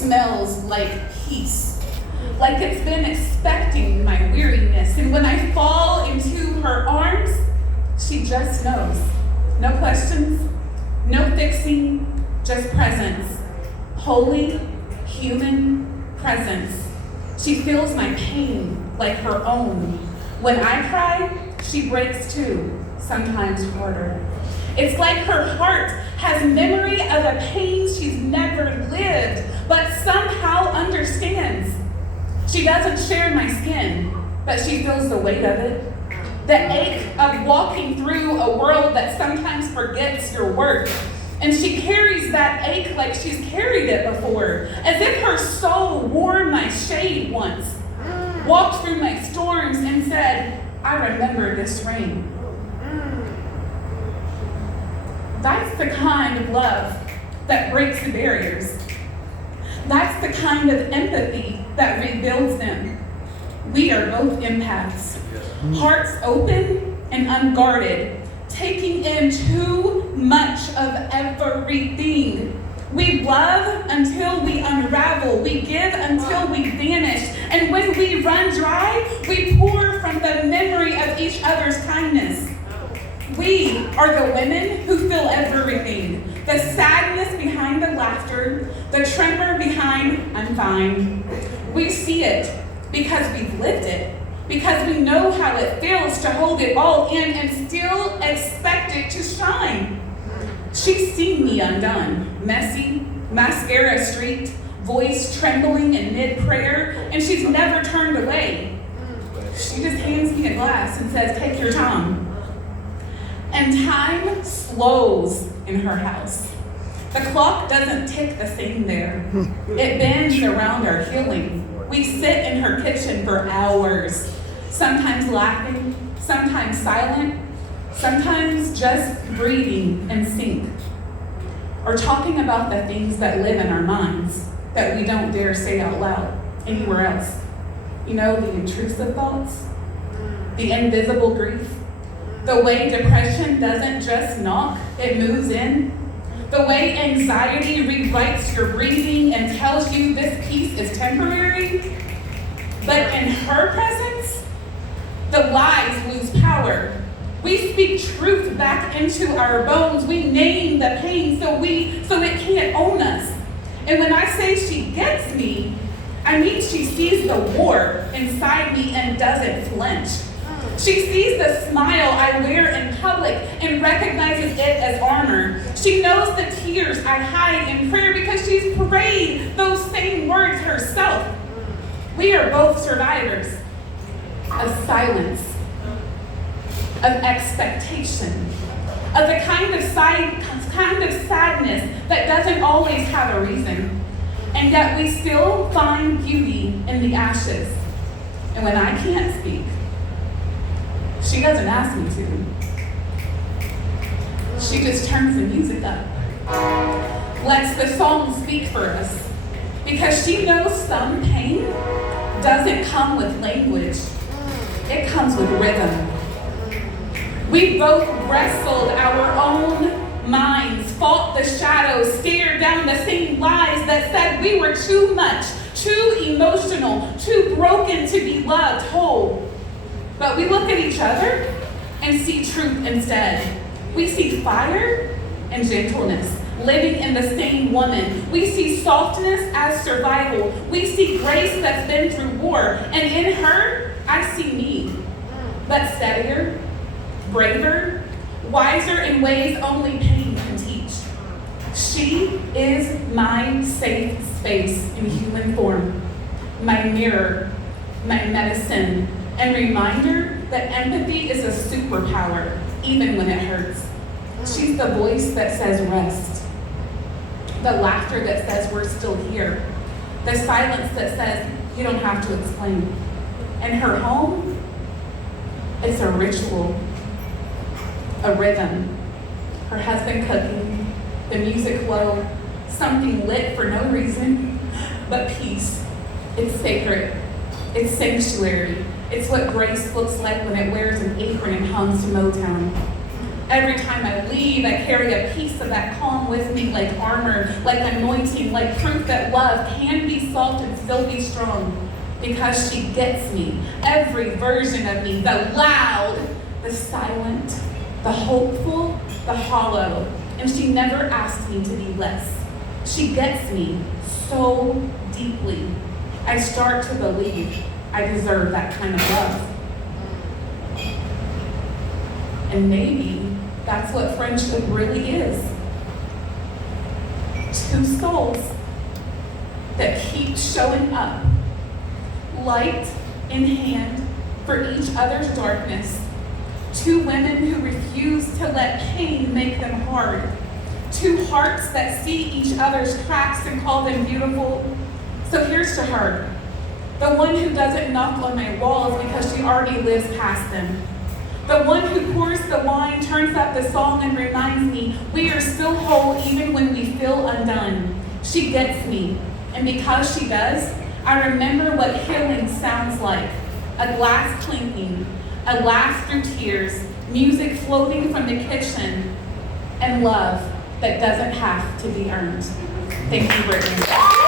smells like peace, like it's been expecting my weariness. And when I fall into her arms, she just knows. No questions, no fixing, just presence. Holy, human presence. She feels my pain like her own. When I cry, she breaks too, sometimes harder. It's like her heart has memory of a pain she's never lived, but somehow understands. She doesn't share my skin, but she feels the weight of it. The ache of walking through a world that sometimes forgets your worth. And she carries that ache like she's carried it before, as if her soul wore my shade once, walked through my storms and said, I remember this rain. That's the kind of love that breaks the barriers. That's the kind of empathy that rebuilds them. We are both empaths, hearts open and unguarded, taking in too much of everything. We love until we unravel. We give until we vanish. And when we run dry, we pour from the memory of each other's kindness. We are the women who feel everything. The sadness behind the laughter, the tremor behind I'm fine. We see it because we've lived it, because we know how it feels to hold it all in and still expect it to shine. She's seen me undone, messy, mascara streaked, voice trembling in mid-prayer, and she's never turned away. She just hands me a glass and says, take your time. And time slows in her house. The clock doesn't tick the same there. It bends around our healing. We sit in her kitchen for hours, sometimes laughing, sometimes silent, sometimes just breathing in sync, or talking about the things that live in our minds that we don't dare say out loud anywhere else. You know, the intrusive thoughts, the invisible grief, the way depression doesn't just knock, it moves in. The way anxiety rewrites your breathing and tells you this peace is temporary. But in her presence, the lies lose power. We speak truth back into our bones. We name the pain so it can't own us. And when I say she gets me, I mean she sees the war inside me and doesn't flinch. She sees the smile I wear in public and recognizes it as armor. She knows the tears I hide in prayer because she's prayed those same words herself. We are both survivors of silence, of expectation, of the kind of sadness that doesn't always have a reason. And yet we still find beauty in the ashes. And when I can't speak, she doesn't ask me to. She just turns the music up, lets the song speak for us, because she knows some pain doesn't come with language. It comes with rhythm. We both wrestled our own minds, fought the shadows, stared down the same lies that said we were too much, too emotional, too broken to be loved whole. But we look at each other and see truth instead. We see fire and gentleness living in the same woman. We see softness as survival. We see grace that's been through war. And in her, I see me, but steadier, braver, wiser in ways only pain can teach. She is my safe space in human form, my mirror, my medicine, and reminder that empathy is a superpower, even when it hurts. She's the voice that says rest, the laughter that says we're still here, the silence that says you don't have to explain. And her home, it's a ritual, a rhythm. Her husband cooking, the music low, something lit for no reason, but peace. It's sacred, it's sanctuary. It's what grace looks like when it wears an apron and hums to Motown. Every time I leave, I carry a piece of that calm with me, like armor, like anointing, like proof that love can be soft and still be strong. Because she gets me, every version of me, the loud, the silent, the hopeful, the hollow. And she never asked me to be less. She gets me so deeply. I start to believe I deserve that kind of love. And maybe that's what friendship really is. Two souls that keep showing up, light in hand for each other's darkness. Two women who refuse to let pain make them hard. Two hearts that see each other's cracks and call them beautiful. So here's to her, the one who doesn't knock on my walls because she already lives past them. The one who pours the wine, turns up the song, and reminds me we are still whole even when we feel undone. She gets me, and because she does, I remember what healing sounds like. A glass clinking, a laugh through tears, music floating from the kitchen, and love that doesn't have to be earned. Thank you, Brittany.